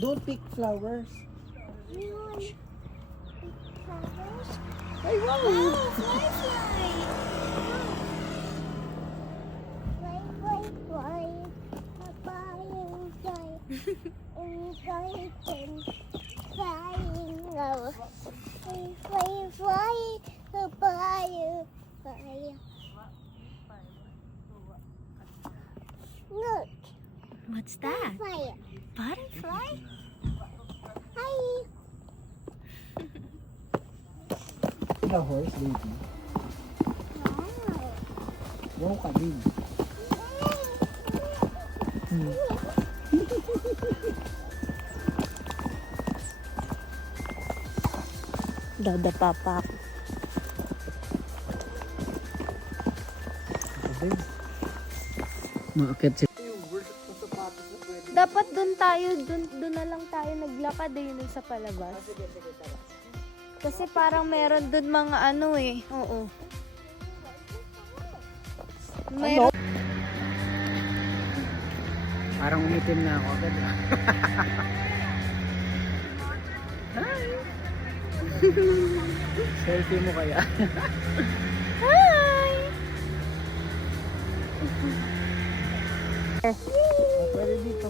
Don't pick flowers. Ay, wow! Oh, fly, fly. Fly, fly, fly. Flying, fly. Flying, flying, oh. Fly, fly, fly. Flying, flying. Look, What's that? fire. Butterfly? Hi. The horse, baby. Wow. Wow ka din. Dadapa pa ako. Okay. Maakit si... Dapat dun tayo, dun na lang tayo naglakad eh, yun sa palabas. Kasi parang meron dun mga ano eh. Oo. Meron. Parang umitim na ako agad. Hi! Selfie mo kaya? Hi! Oh, pwede dito.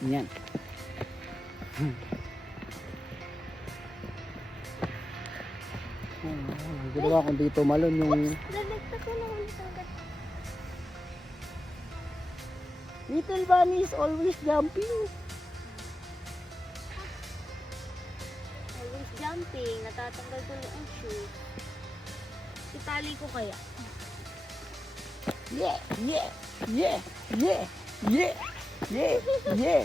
Yan. Ginawa ko dito malon yung Lalagta ko na ulit agad. little bunny is always jumping. Always jumping. Natatanggal ko lang ang shoe. Itali ko kaya. Yeah, yeah, yeah, yeah, yeah, yeah, yeah.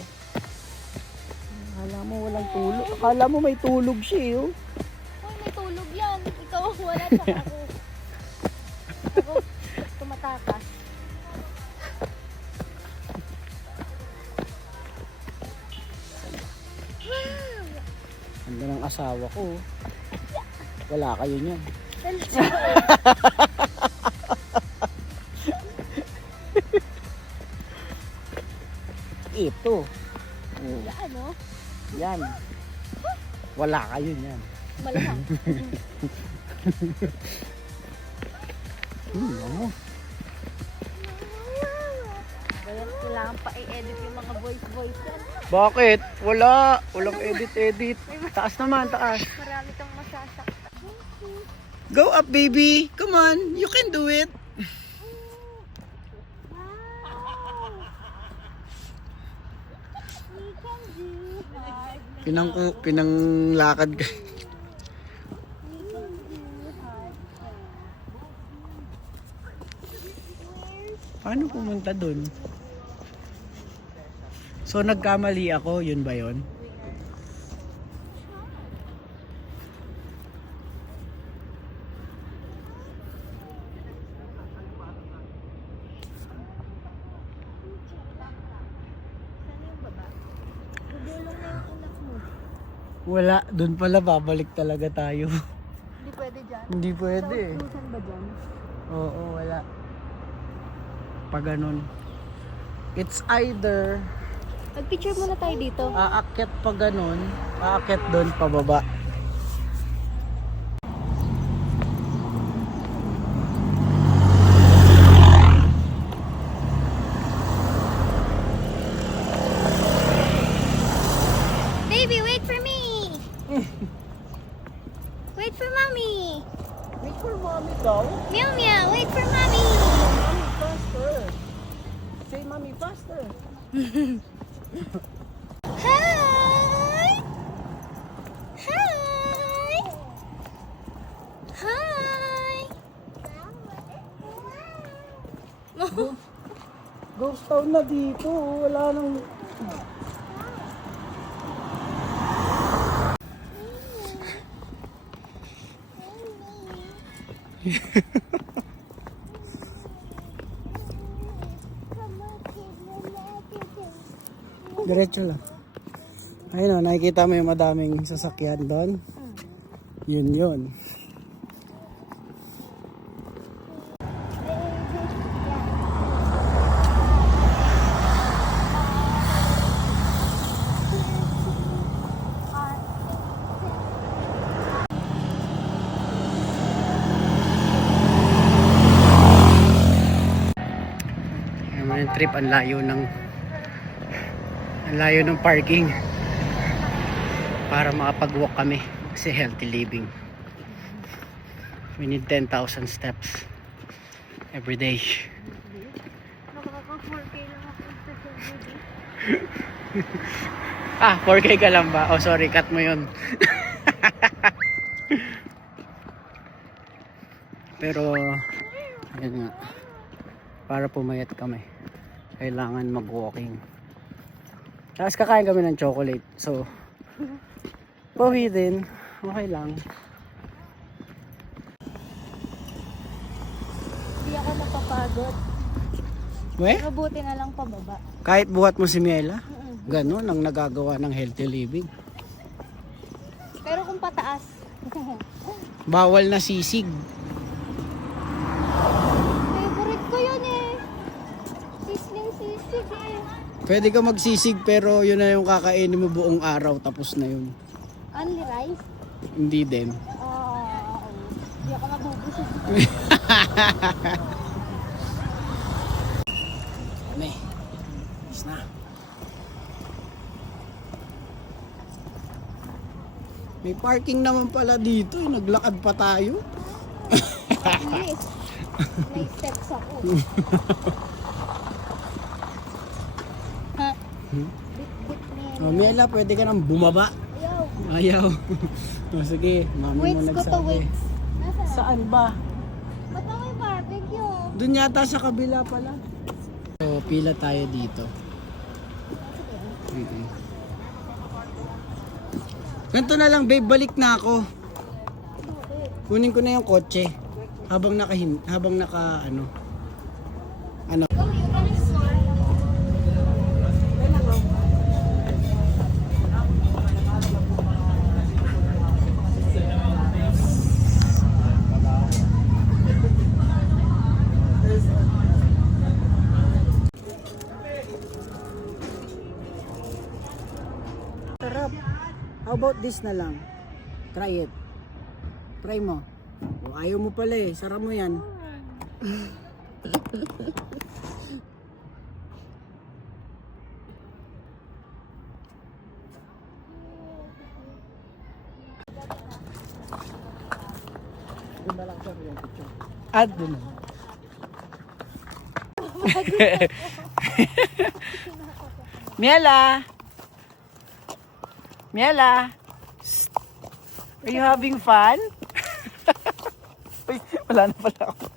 Akala mo walang tulog. Akala mo may tulog siya eh. Oh. Uy, may tulog yan. Ikaw wala sa ako. Ako, tumatakas. Ganda ng asawa ko. Oh. Wala kayo niyan. Ito. Oh, Ano? yan. Wala kayo niyan. Malamang. Ano? Kaya kailangan pa i-edit yung mga voice yan. Bakit? Wala. Walang edit. Taas naman, taas. Marami kang masasak. Go up, baby. Come on. You can do it. We can do hard. Pinanglakad ka. We can do hard. Paano pumunta dun? So nagkamali ako, yun ba yun? Gugulong na yung anak mo. Wala, dun pala babalik talaga tayo. Hindi pwede dyan. Hindi pwede eh. Saan ba dyan? Oo, wala. Pag ganun. It's either Mag-picture muna tayo dito. aakyat pa ganun, aakyat doon pababa. Baby, wait for me! Wait for mommy! Wait for mommy daw. Meow meow, wait for mommy! Mommy faster. Say mommy faster. Hi! Hi! Hi! Ghost town na dito. Wala nang... Diretso lang. Ayun o, nakikita mo yung madaming sasakyan doon. Yun. Yung trip, ang layo ng parking para makapag-walk kami kasi healthy living. We need 10,000 steps every day. Nakaka-4K lang ako sa everyday. 4K ka lang ba? Oh sorry, cut mo yun. Pero yun nga, para pumayat kami kailangan mag-walking. Tapos kakain kami ng chocolate, so pawi din, okay lang. Hindi ako napapagod. We? Pero buti na lang pababa. Kahit buhat mo si Miela, ganun ang nagagawa ng healthy living. Pero kung pataas. Bawal na sisig. Favorite ko yun eh. Sisling sisig eh. Pwede ka magsisig pero yun na yung kakainin mo buong araw, tapos na yun. Only rice? Hindi din. Hindi ako mabubusog. Kami. Is na. May parking naman pala dito. Naglakad pa tayo. Bilis. May steps ako. Ha? Bit-bit niya. Miela, pwede ka nang bumaba. Ayaw. Ayaw. Sige, mami mo Weights ko to, nagsabi. weights. Nasaan? Saan ba? Ba't ako may barbecue? Doon yata sa kabila pala. So, pila tayo dito. Ganito na lang, babe, balik na ako. Kunin ko na yung kotse. Habang naka ano. Sarap. How about this na lang? Try it. Try mo. O, ayaw mo pala eh. Sarap mo yan. Add din. Miela! Miela! Psst. Are you having fun? Uy, wala na pala ako.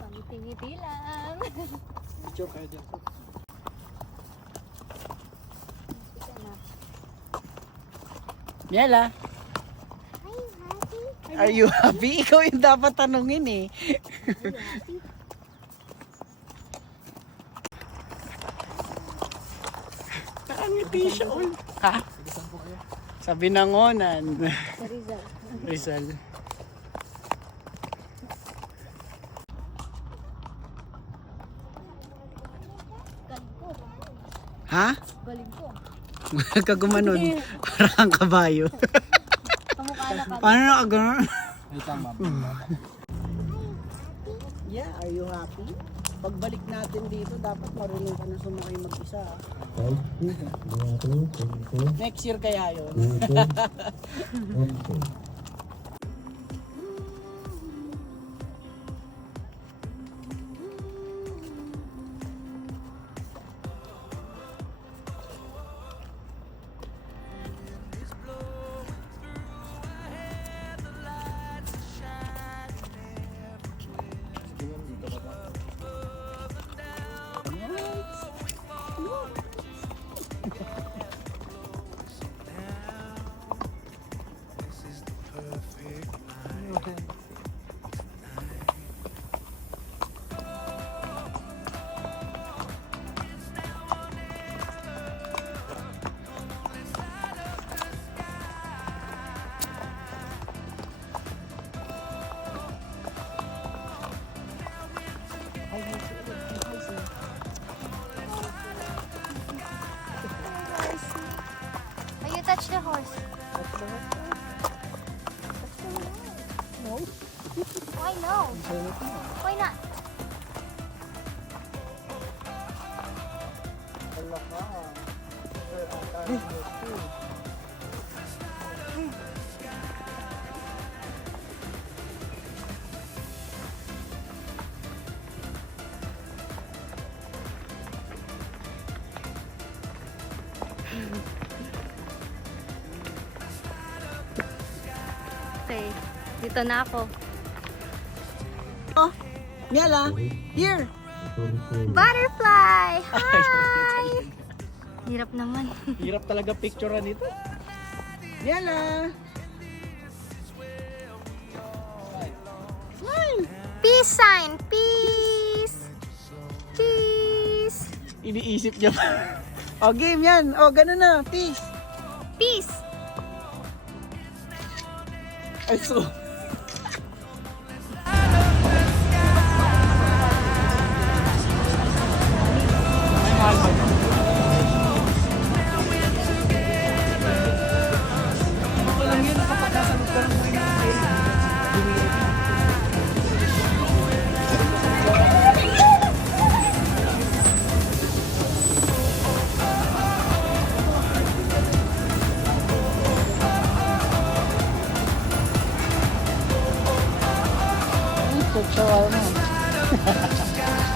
Pangiti-ngiti lang. Joke kayo dyan. Miela! Are you happy? Ikaw yung dapat tanungin eh. Nakangiti siya all. Ha? Sa Binangonan. Sa Rizal. Rizal. Ha? Galing ko. Huwag ka gumanon. Parang kabayo. Kamukha na ka. Paano nakaganon? Yeah, are you happy? Pagbalik natin dito, dapat marunong ka na sumakay mag-isa. Next year kaya yun. touch the horse. No? Why no? Why not? Okay, dito na ako. Oh, Miela, here. Butterfly! Hi! Hirap naman. Hirap talaga picturean ito. Miela. Smile. Peace sign! Peace! Peace! Iniisip niya pa. O, game yan. O, ganun na. Peace. Peace! Ay, so.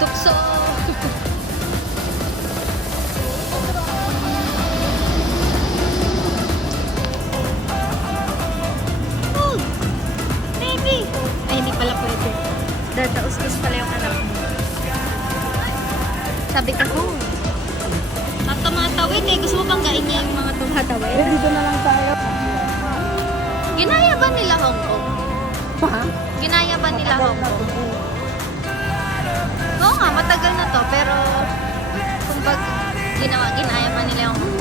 Tukso! Oh! Baby! Ay, hindi pala pwede. Dadaustos pala yung anak mo. Sabi ko, oh. At tumatawid eh. Gusto mo bang gain niya yung mga tumatawid? Dito na lang tayo. Ginaya ba nila Hong Kong? Ha? Ginaya ba nila Hong Kong? Oo nga, matagal na to. Pero, kung ginaya pa nila yung Hong Kong.